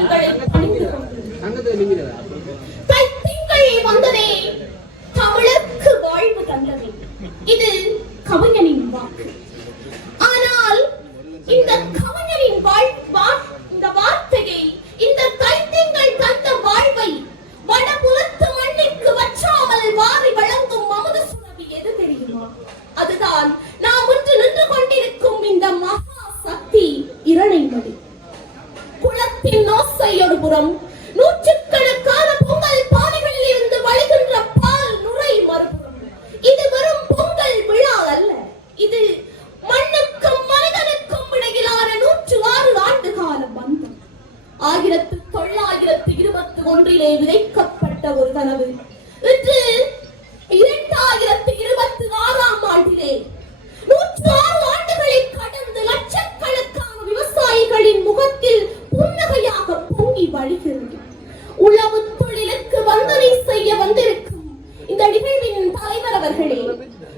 பாதங்களை பணிந்து கொண்டு தைத்திங்கள் வந்ததே தமிழுக்கு வாழ்வு தந்தது. இது கவிஞனின் வாக்கு. ஆனால் இந்த கவிஞனின் இந்த வார்த்தையை, இந்த தைத்திங்கள் தந்த வாழ்வை வடபுலத்து மண்ணிற்கு வற்றாமல் வாரி வழங்கும் அமுது சுரபி எது தெரியுமா? அதுதான் நாம் ஒன்று நின்று கொண்டிருக்கும் இந்த மகா சக்தி இரணைமடி. குளத்தின் ஓசை ஒரு புறம், நூற்றுக்கணக்கான பொங்கல் பானைகளில் இருந்து வழிகின்ற பால் நுரை மறுபுறம். இது வெறும் பொங்கல் விழா அல்ல, இது மண்ணுக்கும் மனிதனுக்கும் இடையிலான 106 ஆண்டு கால பந்தம். 1921 விதைக்கப்பட்ட ஒரு கனவு இன்று 2026ஆம் ஆண்டிலே 106 ஆண்டுகளை கடந்து லட்சக்கணக்கான விவசாயிகளின் முகத்தில் புன்னகையாக பொங்கி வழிகிறது. உழவு தொழிலுக்கு வந்தனை செய்ய வந்திருக்கும் இந்த நிகழ்வின் தலைவர் அவர்களே,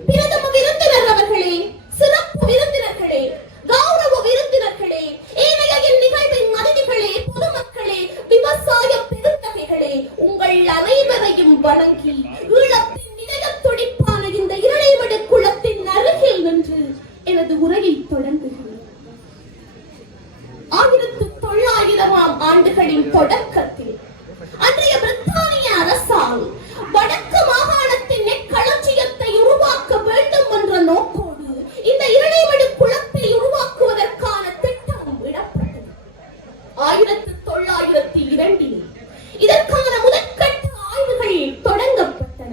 பிரதம விருந்தினர் அவர்களே, சிறப்பு விருந்தினர்களே, கௌரவ விருந்தினர்களே, ஏனைய நிகழ்வின் அதிதிகளே, பொதுமக்களே, விவசாய பெருந்தகைகளே, உங்கள் அனைவரையும் வணங்கி ஈழத்தின் இதய துடிப்பான இந்த இரணைமடு குளத்தின் அருகில் நின்று எனது உரையை தொடங்குகிறேன். 1900ஆம் ஆண்டுகளின் தொடக்கத்தில் அன்றைய பிரித்தானிய அரசால் வடக்கு மாகாணத்தின் நெற்களஞ்சியத்தை உருவாக்க வேண்டும் என்ற நோக்கோடு இந்த இரணைமடு குளத்தை உருவாக்குவதற்கான திட்டம் விடப்பட்டது. 1902 இதற்கான முதற்கட்ட ஆய்வுகள் தொடங்கப்பட்டன.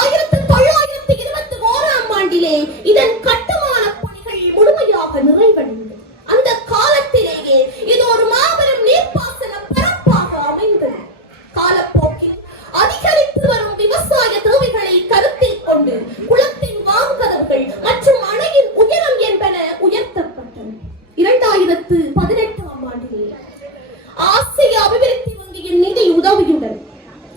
1921ஆம் ஆண்டிலே இதன் கட்டுமான பணிகள் முழுமையாக நிறைவடைந்தது. அந்த காலத்திலேயே இது ஒரு மாபெரும் நீர்ப்பாசன பரப்பாக அமைந்தது. காலப்போக்கில் அதிகரித்து வரும் விவசாய தேவைகளை கருத்தில் கொண்டு குளத்தின் வான்கதவுகள் மற்றும் அணையின் உயரம் என்பன உயர்த்தப்பட்டன. 2018ஆம் ஆண்டிலே ஆசிய அபிவிருத்தி வங்கியின் நிதி உதவியுடன்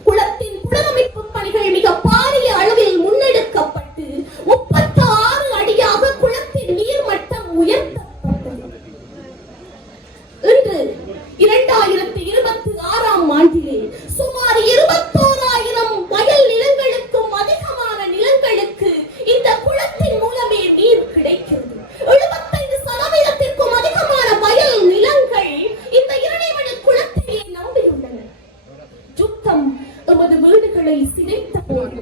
குளத்தின் புனரமைப்பு பணிகள் மிக பாரிய அளவில் முன்னெடுக்கப்பட்டு 36 அடியாக குளத்தின் நீர்மட்டம் உயர்த்தப்பட்டது. இன்று 2026ஆம் ஆண்டிலே சுமார் 21,000 வயல் நிலங்களுக்கும் அதிகமான நிலங்களுக்கு இந்த குளத்தின் மூலமே நீர் கிடைக்கிறது. 75%த்திற்கும் அதிகமான வயல் நிலங்கள் இந்த இரணைமடு குளத்தையே நம்பியுள்ளன. யுத்தம் எமது வீடுகளை சிதைத்த போது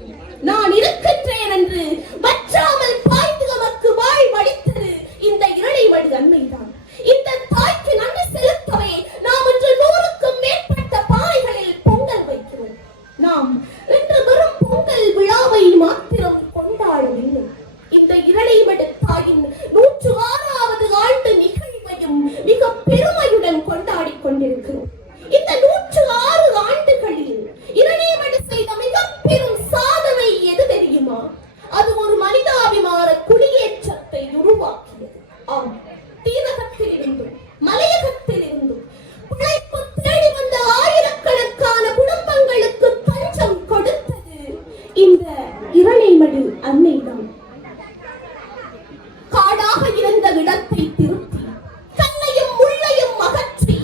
நான் இருக்கின்றேன் என்று வற்றாமல் பாய்ந்து நமக்கு வாழ்வளித்தது இந்த இரணைமடு அன்னைதான். இந்த தாய்க்கு நன்றி செலுத்தவே நாம் இன்று 100க்கும் மேற்பட்ட பானைகளில் பொங்கல் வைக்கிறோம். நாம் இன்று வெறும் பொங்கல் விழாவை மாத்திரம் கொண்டாடவில்லை. இந்த இரணைமடு தாயின் 106வது ஆண்டு நிகழ்வையும் மிக பெருமையுடன் கொண்டாடி கொண்டிருக்கிறோம். இந்த 106 ஆண்டுகளில் இரணைமடு செய்த மிக பெரும் சாதனை எது தெரியுமா? அது ஒரு மனிதாபிமான குடியேற்றத்தை உருவாக்கியது. ஆம், தீரகத்தில் இருந்தும் மலையகத்தில் இருந்தும் பிழைப்பு தேடி வந்த ஆயிரக்கணக்கான குடும்பங்களுக்கு தஞ்சம் கொடுத்தது இந்த இரணைமடு அன்னைதான். காடாக இருந்த இடத்தை திருத்தி கல்லையும் முள்ளையும் அகற்றி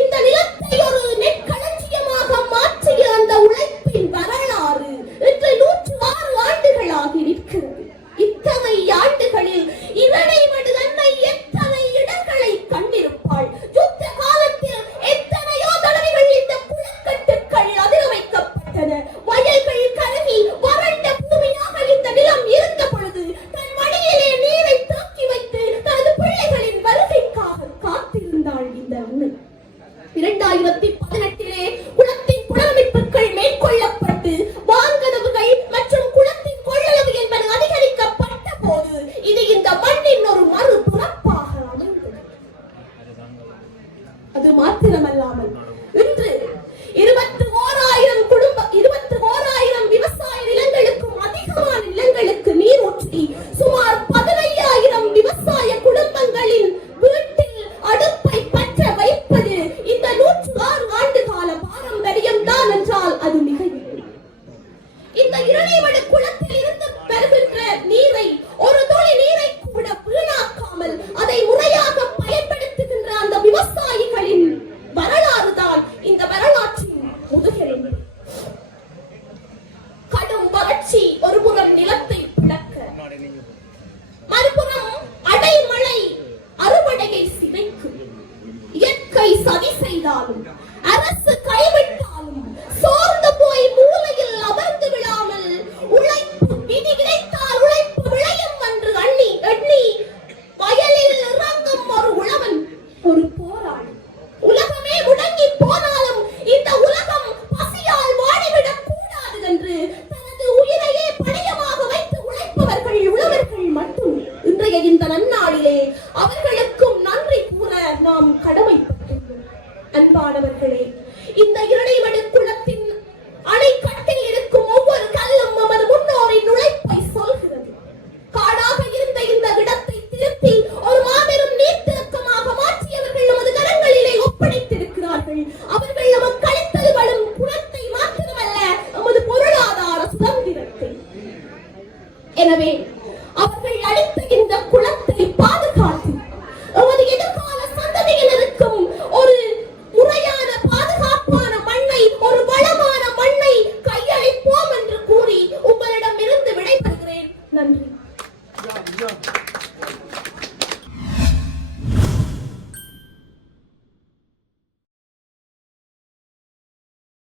இந்த நிலத்தை ஒரு நெற்களஞ்சியமாக மாற்றிய அந்த உழைப்பின் வரலாறு இன்று 106 ஆண்டுகளாகி நிற்கிறது. இத்தனை ஆண்டுகளில் இரணைமடு அன்னை எத்தனை இடங்களை கண்டிருப்பாள். யுத்த காலத்தில் எத்தனையோ தடவைகள் இந்த குளக்கட்டுக்கள் அதிர வைக்கப்பட்டன. வயல்கள் கருகி வறண்ட பூமியாக இந்த நிலம் இருந்த பொழுது தன் மடியிலே நீரை தாக்கி வைத்து தனது பிள்ளைகளின் வருகைக்காக காத்திருந்தாள் இந்த அன்னை. 2018 குளத்தின் புனரமைப்புகள் மேற்கொள்ளப்பட்டு வான்கதவுகள் மற்றும் குளத்தின் கொள்ளளவு என்பது அதிகரிக்கப்பட்ட போது இது இந்த மண்ணின் ஒரு மறு துறப்பாக அமைந்தது. அது மாத்திரமல்லாமல் இன்று 21,000 விவசாய நிலங்களுக்கும் அதிகமான நிலங்களுக்கு நீர் ஊற்றி சுமார் 15,000 விவசாய குடும்பங்களின் வீட்டில் அடுப்பை பற்ற வைப்பது இந்த 106 சதி செய்தாலும் அரசு கைவிட்டாலும் சோர்ந்து போய் மூலையில் அமர்ந்து விடாமல் உழைப்பு விதி விதைத்தால் உழைப்பு விளையும் என்று எண்ணி எண்ணி வயலில் இறங்கும் ஒரு உழவன், ஒரு போராளி. உலகமே முடங்கி போனாலும் இந்த உலகம் பசியால் வாடிவிடக் கூடாது என்று தனது உயிரையே பணியமாக வைத்து உழைப்பவர்கள் உழவர்கள் மட்டும். இன்றைய இந்த நன்னாளிலே அவர்களுக்கும் நன்றி கூற நாம் கடமைப்பட்டுள்ளோம். அன்பானவர்களே, இந்த இறைவடு குளத்தின் அணைக்கட்டில் இருக்கும் ஒவ்வொரு கல்லும் நமது முன்னோரின் உழைப்பை சொல்கிறது. காடாக இருந்த இந்த இடத்தை திருப்பி ஒரு மாபெரும் நீர்த்திறக்கமாக மாற்றியவர்கள் நமது கரங்களிலே ஒப்படைத்திருக்கிறார்கள். அவர்கள் நமக்கு அளித்தது வரும் குளத்தை மாத்திரமல்ல, நமது பொருளாதார சுதந்திரத்தை. எனவே அவர்கள் அளித்த இந்த குளத்தை பாதுகாத்து நமது எதிர்கால சந்ததியினருக்கும் ஒரு முறையான பாதுகாப்பான மண்ணை, ஒரு வளமான மண்ணை கையளிப்போம் என்று கூறி உங்களிடம் இருந்து விடைபெறுகிறேன். நன்றி.